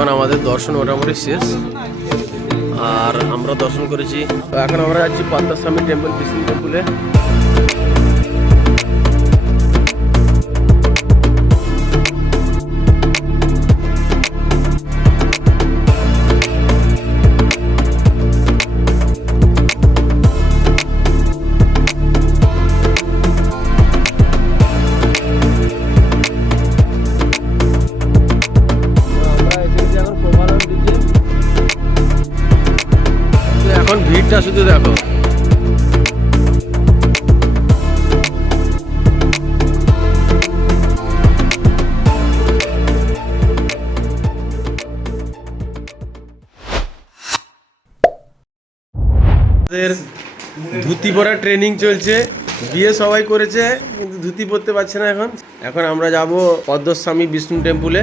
এখন আমাদের দর্শন মোটামুটি শেষ। আর আমরা দর্শন করেছি। এখন আমরা যাচ্ছি পদ্মাস্বামী টেম্পল বিষ্ণু টেম্পলে আমাদের ধুতি পরা ট্রেনিং চলছে। বিয়ে সবাই করেছে, কিন্তু ধুতি পরতে পারছে না এখন। এখন আমরা যাব পদ্মস্বামী বিষ্ণু টেম্পুলে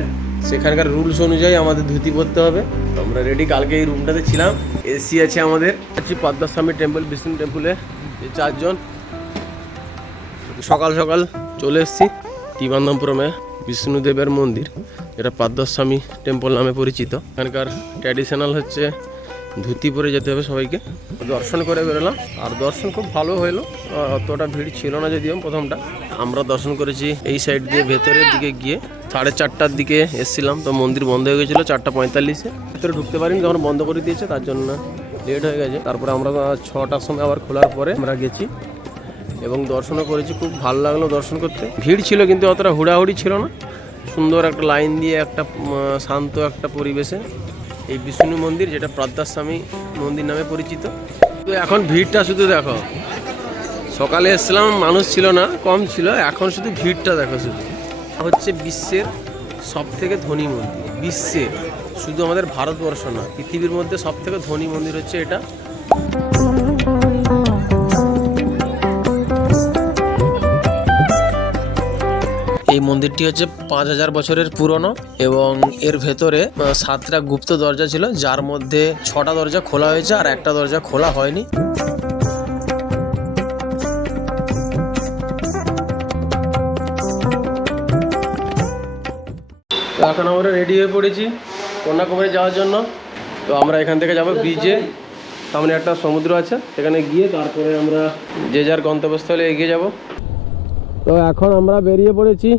সেখানকার রুলস অনুযায়ী আমাদের ধুতি পরতে হবে। তো আমরা রেডি কালকে এই রুমটাতে ছিলাম। এসি আছে আমাদের। হচ্ছে পদ্মস্বামী টেম্পল বিষ্ণু টেম্পুলে এই চারজন। সকাল সকাল চলে এসেছি ত্রিবান্ধমপুরমে বিষ্ণুদেবের মন্দির। যেটা পদ্মস্বামী টেম্পল নামে পরিচিত। এখানকার ট্র্যাডিশনাল হচ্ছে ধুতি পরে যেতে হবে সবাইকে। দর্শন করে বেরোলাম। আর দর্শন খুব ভালো হলো অতটা ভিড় ছিল না যদিও প্রথমটা। আমরা দর্শন করেছি এই সাইড দিয়ে ভেতরের দিকে গিয়ে। সাড়ে চারটার দিকে এসেছিলাম তো মন্দির বন্ধ হয়ে গেছিল চারটা পঁয়তাল্লিশে। ভেতরে ঢুকতে পারিনি যখন বন্ধ করে দিয়েছে তার জন্য লেট হয়ে গেছে। তারপরে আমরা ছটার সময় আবার খোলার পরে আমরা গেছি এবং দর্শনও করেছি। খুব ভালো লাগল দর্শন করতে। ভিড় ছিল কিন্তু অতটা হুড়াহুড়ি ছিল না। সুন্দর একটা লাইন দিয়ে একটা শান্ত একটা পরিবেশে। এই বিষ্ণু মন্দির, যেটা প্রাদ্যাস্বামী মন্দির নামে পরিচিত। এখন ভিড়টা শুধু দেখো। সকালে এসলাম মানুষ ছিল না, কম ছিল। এখন শুধু ভিড়টা দেখো শুধু। হচ্ছে বিশ্বের সব থেকে ধনী মন্দির, বিশ্বের। শুধু আমাদের ভারতবর্ষ না, পৃথিবীর মধ্যে সব থেকে ধনী মন্দির হচ্ছে এটা। মন্দিরটি হচ্ছে পাঁচ হাজার বছরের পুরনো এবং এর ভেতরে সাতটা গুপ্ত দরজা ছিল, যার মধ্যে ছটা দরজা খোলা হয়েছে আর একটা দরজা খোলা হয়নি। এখন আমরা রেডি হয়ে পড়েছি কন্যাকুমারী যাওয়ার জন্য। তো আমরা এখান থেকে যাব ব্রিজে। সামনে একটা সমুদ্র আছে, সেখানে গিয়ে তারপরে আমরা যে যার গন্তব্যস্থলে এগিয়ে যাব। তো এখন আমরা বেরিয়ে পড়েছি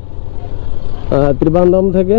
ত্রিবান্ধম থেকে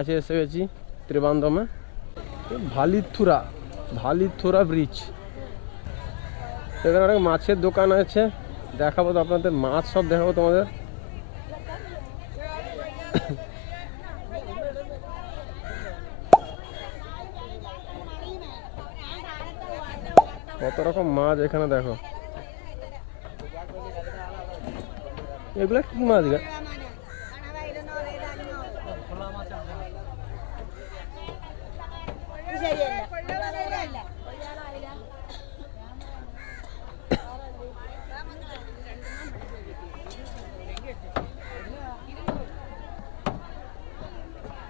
কাছে এসে গেছি ত্রিবান্ধমে। ভালিথুরা ভালিথুরা ব্রিজ এখানে অনেক মাছের দোকান আছে। দেখাবো তো আপনাদের, মাছ সব দেখাবো তোমাদের। কত রকম মাছ এখানে দেখো। এগুলো কি মাছ গা?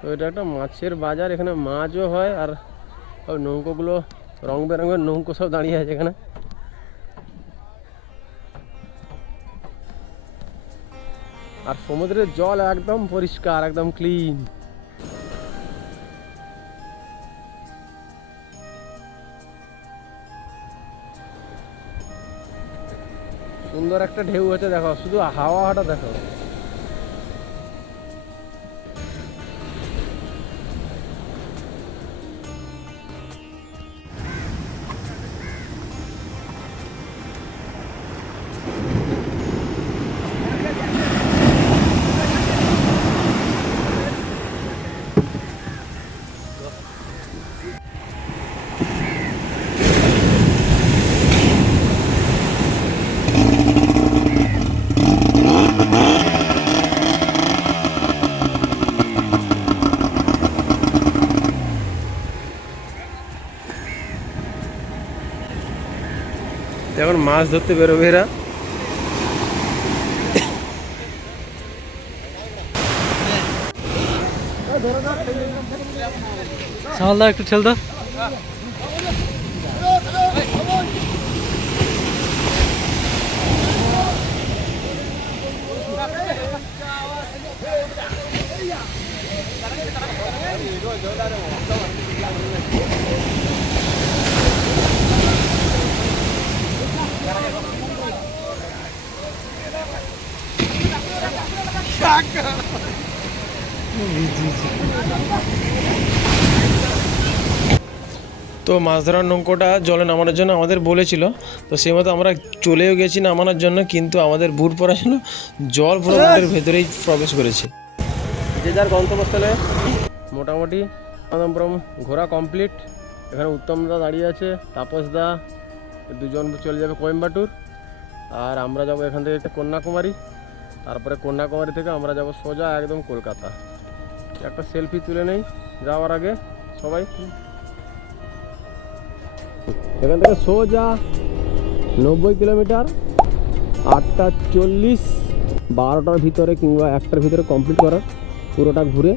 তো এটা একটা মাছের বাজার, এখানে মাছও হয় আর নৌকোগুলো, রং বেরঙের নৌকো সব দাঁড়িয়ে আছে এখানে। আর সমুদ্রের জল একদম পরিষ্কার, একদম ক্লিন সুন্দর একটা ঢেউ হচ্ছে, দেখো, শুধু হাওয়া হাওয়াটা দেখো। মাছ ধরতে বেরোবে এরা সামালদা একটু ঠেল দাও। তো মাছ ধরার নৌকোটা জলে নামানোর জন্য আমাদের বলেছিল। তো সেই মতো আমরা চলেও গেছি নামানোর জন্য, কিন্তু আমাদের বুট পরা ছিল জল পুরো ভেতরেই প্রবেশ করেছে। যে যার গন্তব্যস্থলে মোটামুটি ঘোরা কমপ্লিট। এখানে উত্তমদা দাঁড়িয়ে আছে, তাপসদা, দুজন চলে যাবে কোয়েম্বাটুর। আর আমরা যাব এখান থেকে কন্যাকুমারী। তারপরে কন্যাকুমারী থেকে আমরা যাব সোজা একদম কলকাতা। একটা সেলফি তুলে নেই, যাওয়ার আগে সবাই। এখান থেকে সোজা নব্বই কিলোমিটার, আটটা চল্লিশ, বারোটার ভিতরে কিংবা একটার ভিতরে কমপ্লিট করার পুরোটা ঘুরে।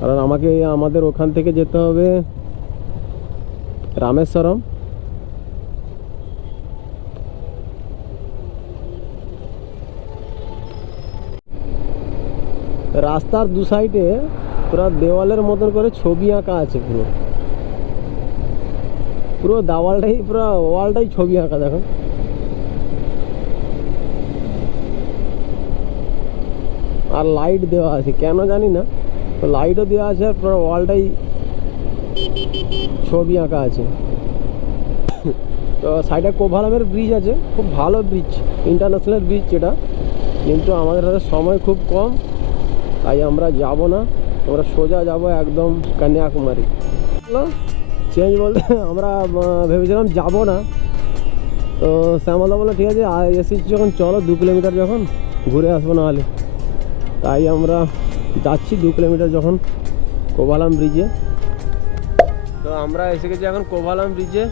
কারণ আমাকে আমাদের ওখান থেকে যেতে হবে রামেশ্বরম। রাস্তার দু সাইডে পুরো দেওয়ালের মতন করে ছবি আঁকা আছে পুরো। পুরো দেওয়ালটাই, পুরো ওয়ালটাই ছবি আঁকা, দেখো। আর লাইট দেওয়া আছে, কেন জানি না। লাইটও দেওয়া আছে আর পুরো ওয়ালটাই ছবি আঁকা আছে। তো সাইডে কোভালামের ব্রিজ আছে, খুব ভালো ব্রিজ ইন্টারন্যাশনাল ব্রিজ যেটা। কিন্তু আমাদের হাতে সময় খুব কম। তাই আমরা যাব না। আমরা সোজা যাব একদম কন্যাকুমারী। চেঞ্জ বলতে আমরা ভেবেছিলাম যাব না। তো শ্যামলদা বলল, ঠিক আছে এসেছি যখন চলো দু কিলোমিটার যখন, ঘুরে আসব নাহলে। তাই আমরা যাচ্ছি দু কিলোমিটার যখন কোভালাম ব্রিজে। তো আমরা এসে গেছি এখন কোভালাম ব্রিজে।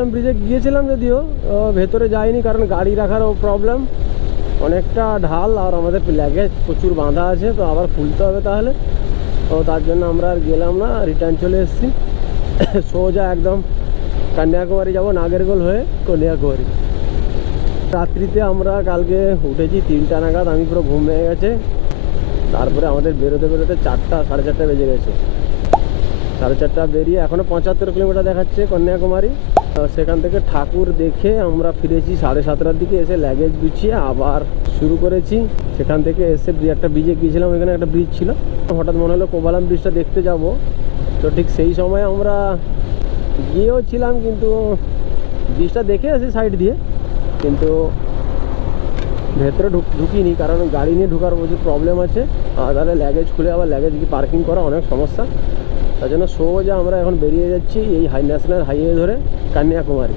কোভালাম ব্রিজে গিয়েছিলাম যদিও ভেতরে যাইনি কারণ গাড়ি রাখারও প্রবলেম। অনেকটা ঢাল আর আমাদের লাগেজ প্রচুর বাঁধা আছে, তো আবার খুলতে হবে তাহলে। তো তার জন্য আমরা আর গেলাম না রিটার্ন চলে এসেছি। সোজা একদম কন্যাকুমারী যাব নাগেরগোল হয়ে কন্যাকুমারী। রাত্রিতে আমরা কালকে উঠেছি তিনটা নাগাদ, আমি পুরো ঘুম হয়ে গেছে। তারপরে আমাদের বেরোতে বেরোতে চারটা, সাড়ে চারটা বেজে গেছে। সাড়ে চারটা বেরিয়ে এখনও পঁচাত্তর কিলোমিটার দেখাচ্ছে কন্যাকুমারী। সেখান থেকে ঠাকুর দেখে আমরা ফিরেছি সাড়ে সাতটার দিকে এসে ল্যাগেজ গুছিয়ে আবার শুরু করেছি। সেখান থেকে এসে একটা ব্রিজে গিয়েছিলাম এখানে একটা ব্রিজ ছিল। হঠাৎ মনে হলো কোবালাম ব্রিজটা দেখতে যাব। তো ঠিক সেই সময় আমরা গিয়েও ছিলাম, কিন্তু ব্রিজটা দেখে এসে সাইড দিয়ে। কিন্তু ভেতরে ঢুক ঢুকিনি, কারণ গাড়ি নিয়ে ঢোকার প্রচুর প্রবলেম আছে। আর তাহলে ল্যাগেজ খুলে আবার ল্যাগেজ পার্কিং করা অনেক সমস্যা। তার জন্য সোজা আমরা এখন বেরিয়ে যাচ্ছি এই হাই ন্যাশনাল হাইওয়ে ধরে কন্যাকুমারী।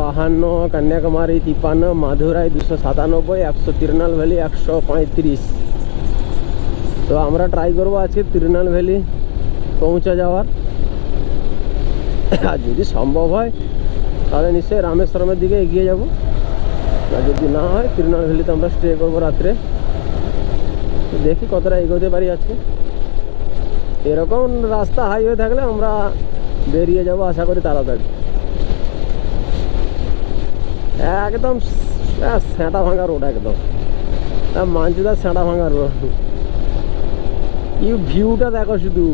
বাহান্ন, কন্যাকুমারী, তিপ্পান্ন, মাধুরাই দুশো সাতানব্বই, একশো তিরনাল ভ্যালি, একশো পঁয়ত্রিশ। তো আমরা ট্রাই করব আজকে তিরনাল ভ্যালি পৌঁছে যাওয়ার। আর যদি সম্ভব হয়, তাহলে নিশ্চয়ই রামেশ্বরমের দিকে এগিয়ে যাব। আর যদি না হয়, তিরুনাল ভ্যালিতে আমরা স্টে করব রাত্রে। দেখি কতটা এগোতে পারি আজকে। এরকম রাস্তা হাইওয়ে থাকলে আমরা বেরিয়ে যাব, আশা করি তাড়াতাড়ি একদম স্যাঁটা ভাঙা রোড একদম। মাঞ্চুদার স্যাঁটা ভাঙা রোড ইউ ভিউটা দেখো শুধু।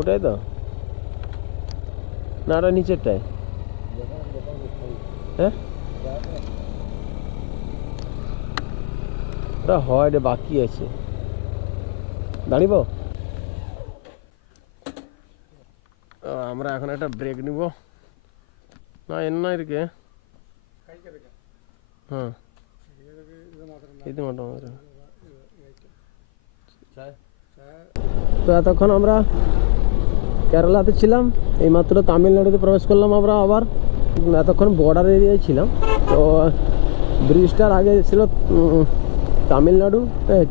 ওটাই তো। না ওটা নিচেরটাই। হ্যাঁ? ওটা হয় রে বাকি আছে। দাঁড়িব? আমরা এখন একটা ব্রেক নিব। না என்ன রেখে হ্যাঁ। তো এতক্ষণ আমরা কেরালাতে ছিলাম, এইমাত্র তামিলনাড়ুতে প্রবেশ করলাম আমরা আবার। এতক্ষণ বর্ডার এরিয়ায় ছিলাম। তো ব্রিজটার আগে ছিল তামিলনাড়ু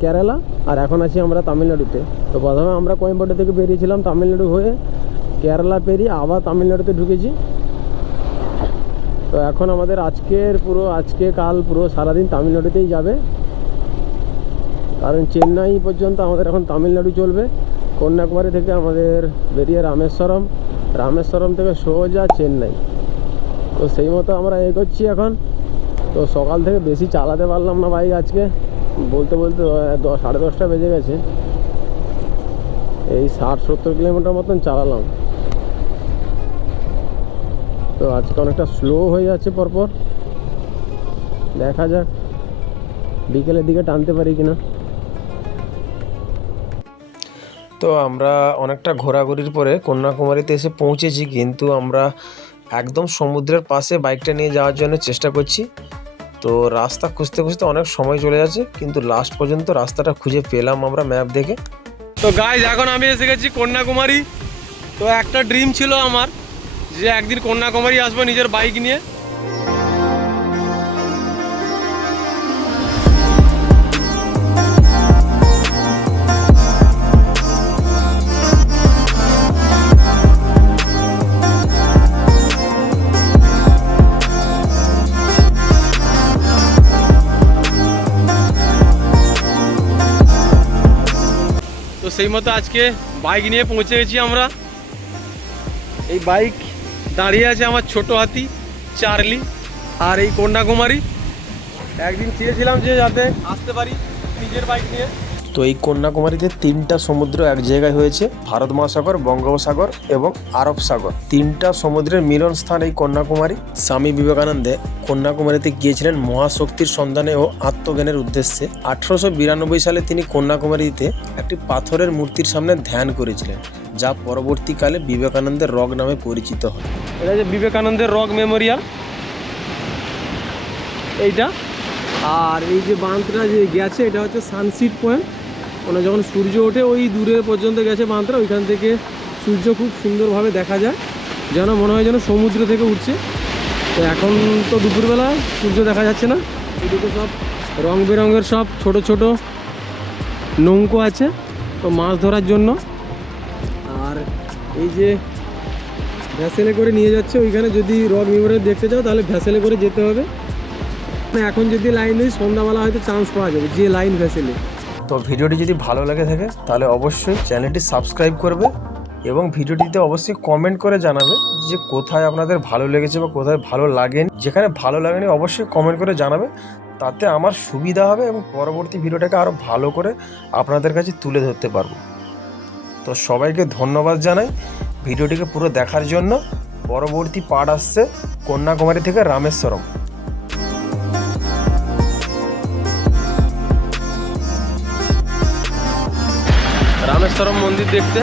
কেরালা, আর এখন আছি আমরা তামিলনাড়ুতে। তো প্রথমে আমরা কোয়েম্বাটু থেকে বেরিয়েছিলাম তামিলনাড়ু হয়ে কেরালা পেরিয়ে আবার তামিলনাড়ুতে ঢুকেছি। তো এখন আমাদের আজকের পুরো, আজকে কাল পুরো সারাদিন তামিলনাড়ুতেই যাবে। কারণ চেন্নাই পর্যন্ত আমাদের এখন তামিলনাড়ু চলবে। কন্যাকুমারী থেকে আমাদের বেরিয়ে রামেশ্বরম রামেশ্বরম থেকে সোজা চেন্নাই। তো সেই মতো আমরা এ করছি এখন। তো সকাল থেকে বেশি চালাতে পারলাম না বাইক আজকে। বলতে বলতে সাড়ে দশটা বেজে গেছে। এই ষাট সত্তর কিলোমিটার মতন চালালাম। তো আজকে অনেকটা স্লো হয়ে যাচ্ছে পরপর। দেখা যাক। বিকেলের দিকে টানতে পারি কিনা। তো আমরা অনেকটা ঘোরাঘুরির পরে কন্যাকুমারীতে এসে পৌঁছেছি, কিন্তু আমরা একদম সমুদ্রের পাশে বাইকটা নিয়ে যাওয়ার জন্য চেষ্টা করছি। তো রাস্তা খুঁজতে খুঁজতে অনেক সময় চলে যাচ্ছে, কিন্তু লাস্ট পর্যন্ত রাস্তাটা খুঁজে পেলাম আমরা ম্যাপ দেখে। তো গাইজ এখন আমি এসে গেছি কন্যাকুমারী। তো একটা ড্রিম ছিল আমার যে একদিন কন্যাকুমারী আসব নিজের বাইক নিয়ে। সেই মতো আজকে বাইক নিয়ে পৌঁছে গেছি আমরা। এই বাইক দাঁড়িয়ে আছে আমার ছোট হাতি চার্লি আর এই কন্যাকুমারী। একদিন চেয়েছিলাম যে যাতে আসতে পারি নিজের বাইক নিয়ে। তো এই কন্যাকুমারীতে তিনটা সমুদ্র এক জায়গায় হয়েছে, ভারত মহাসাগর, বঙ্গোপসাগর এবং আরব সাগর। তিনটা সমুদ্রের মিলন স্থান এই কন্যাকুমারী। স্বামী বিবেকানন্দে কন্যাকুমারীতে গিয়েছিলেন মহাশক্তির সন্ধানে ও আত্মজ্ঞানের উদ্দেশ্যে। আঠারোশো বিরানব্বই সালে তিনি কন্যাকুমারীতে একটি পাথরের মূর্তির সামনে ধ্যান করেছিলেন, যা পরবর্তীকালে বিবেকানন্দের রক নামে পরিচিত হয়। এটা যে বিবেকানন্দের রক মেমোরিয়াল, এইটা। আর এই যে বাঁধটা যে গেছে, এটা হচ্ছে সানসিট পয়েন্ট। মানে যখন সূর্য ওঠে, ওই দূরের পর্যন্ত গেছে বাঁধটা ওইখান থেকে সূর্য খুব সুন্দরভাবে দেখা যায়। যেন মনে হয় যেন সমুদ্র থেকে উঠছে। তো এখন তো দুপুরবেলা, সূর্য দেখা যাচ্ছে না। এদিকে সব রং বেরঙের সব ছোট ছোট নৌকো আছে, তো মাছ ধরার জন্য। আর এই যে ভ্যাসেলে করে নিয়ে যাচ্ছে, ওইখানে যদি রক মেমোরিয়াল দেখতে চাও, তাহলে ভ্যাসেলে করে যেতে হবে। এখন যদি লাইন দিই সন্ধ্যাবেলা হয়তো চান্স পাওয়া যাবে, যে লাইন ভ্যাসেলে। তো ভিডিওটি যদি ভালো লাগে থাকে, তাহলে অবশ্যই চ্যানেলটি সাবস্ক্রাইব করবে এবং ভিডিওটিতে অবশ্যই কমেন্ট করে জানাবে যে কোথায় আপনাদের ভালো লেগেছে বা কোথায় ভালো লাগেনি। যেখানে ভালো লাগেনি, অবশ্যই কমেন্ট করে জানাবে। তাতে আমার সুবিধা হবে এবং পরবর্তী ভিডিওটাকে আরও ভালো করে আপনাদের কাছে তুলে ধরতে পারব। তো সবাইকে ধন্যবাদ জানাই ভিডিওটিকে পুরো দেখার জন্য। পরবর্তী পার্ট আসছে কন্যাকুমারী থেকে রামেশ্বরম। রামেশ্বরম মন্দির দেখতে।